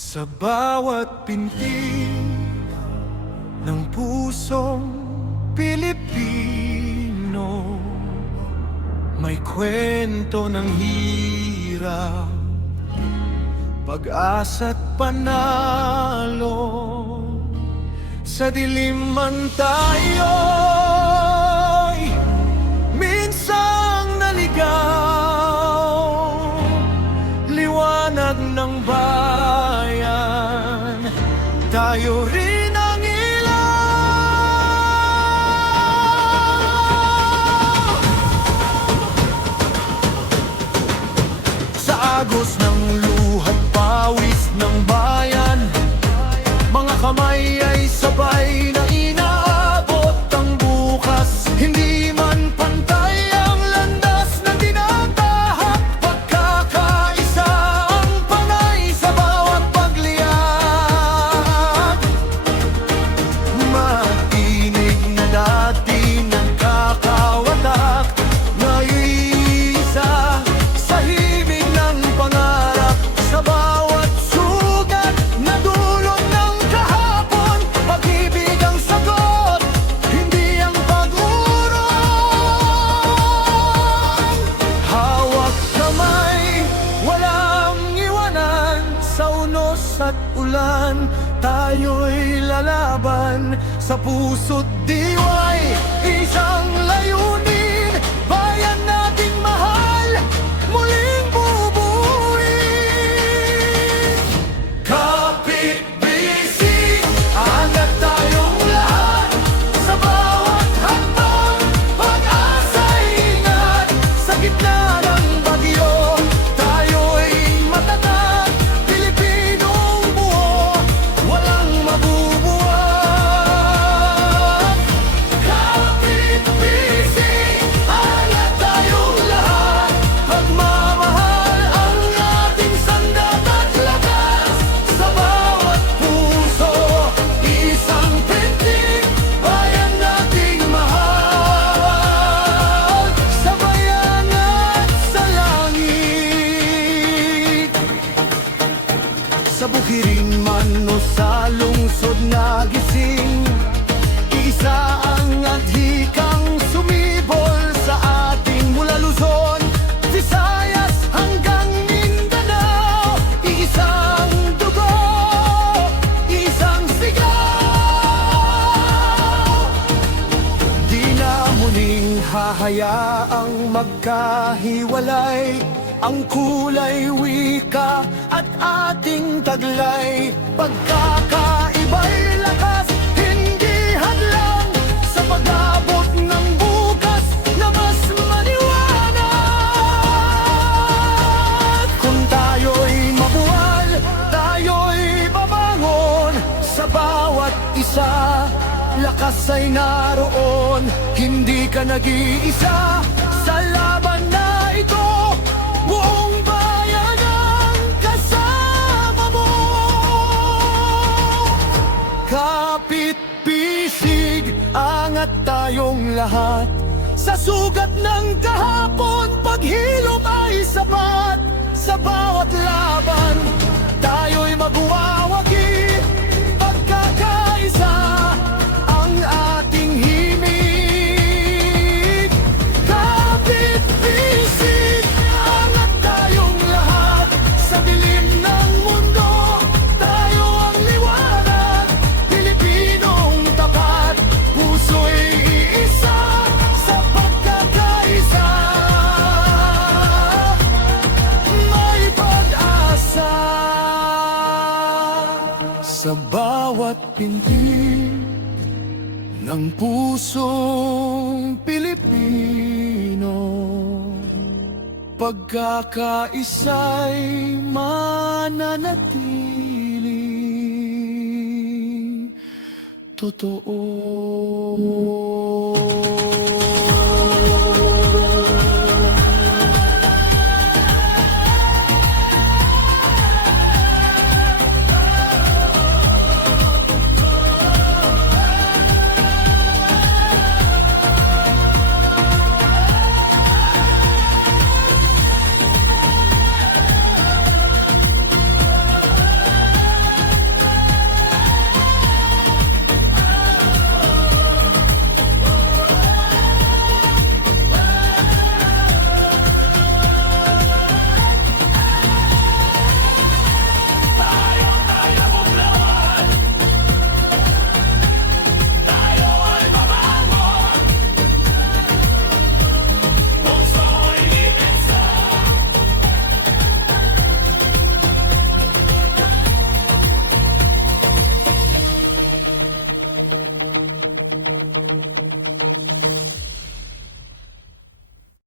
Sa bawat pinti ng pusong Pilipino, may kwento ng hirap, pag-asa't panalo. Sa dilim man tayo'y minsang naligaw, liwanag ng bayan, tayo rin ang ilaw. Sa agos ng luha't pawis ng bayan, mga kamay ay sabay na inaabot ang bukas. Hindi man pantay ang landas na tinatahak, pagkakaisa ang panay sa bawat pagliyak. Matinig na dati nagkakawatak, naiisa sa himig ng pangarap. Sa bawat sugat na dulot ng kahapon, pag-ibig ang sagot, hindi ang pag-urong. Hawak kamay, walang iwanan, sa unos at ulan, tayo'y lalaban. Sa puso't diwa'y isang layunin, bayan nating mahal, muling bubuuin. Kapit-bisig, angat tayong lahat, sa bawat hakbang, pag-asa'y ingat. Sa gitna ng bagyo, tayo'y matatag, Pilipinong buo, walang mabubuwag. Kapit-bisig, angat tayong lahat, pagmamahal ang ating sandat at lakas. Sa bawat puso, isang pintig, bayan nating mahal, sa bayan at sa langit. Sa bukirin man o sa lungsod na gising, iisa ang adhikang sumibol sa ating mula Luzon, Visayas hanggang Mindanao. Iisang dugo, isang sigaw. Di na muling hahayaang magkahiwalay ang kulay, wika at ating taglay. Pagkakaiba'y lakas, hindi hadlang sa pag-abot ng bukas na mas maliwanag. Kung tayo'y mabuwal, tayo'y babangon. Sa bawat isa, lakas ay naroon. Hindi ka nag-iisa sa laban na ito, buong bayan ang kasama mo. Kapit-bisig, angat tayong lahat, sa sugat ng kahapon, paghilom ay sapat. Sa bawat laban, tayo'y magwawagi, pagkakaisa ang ating himig. Kapit-bisig, angat tayong lahat, sa dilim ng mundo, tayo ang liwanag. Pilipinong tapat, puso'y iisa sa pagkakaisa. May pag-asa sa bawat pinti ng pusong Pilipino. Pagkakaisa'y mananatili, totoo.